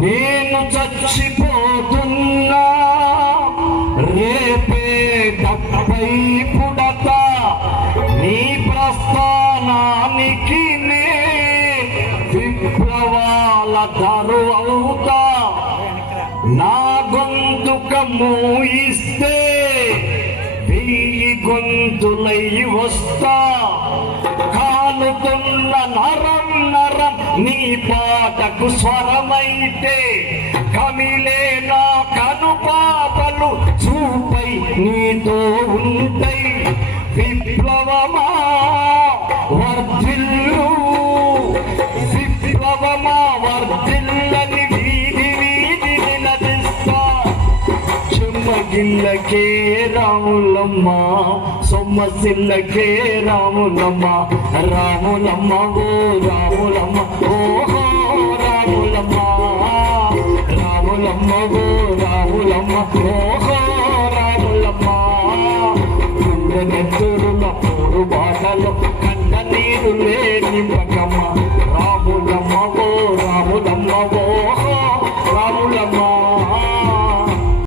నేను చచ్చిపోతున్నా రేపే డబ్బై పుడత నీ ప్రస్థానానికి నే విప్లవాల దరువవుతా నా గొంతుక మూయిస్తే 1000 గొంతులై వస్తా కాలుతున్న నరం నరం నీ పాటకు స్వరమైతే కమిలే నా కనుపాపలు చూపై నీతో ఉంటాయి విప్లవమా వర్ధిల్లు విప్లవమా వర్ధిల్లని వీధి వీధి నిలదిస్తా చెమ్మగిల్లకే రాములమ్మ సొమ్మసిల్లకే రాములమ్మ రాములమ్మ ఓ రాములమ్మ ఓహో రాములమ్మ రాములమ్మ ఓ రాములమ్మ ఓహో రాములమ్మ నెత్తురుల పోరు బాటలో కన్న నీరు లేని బకమ్మ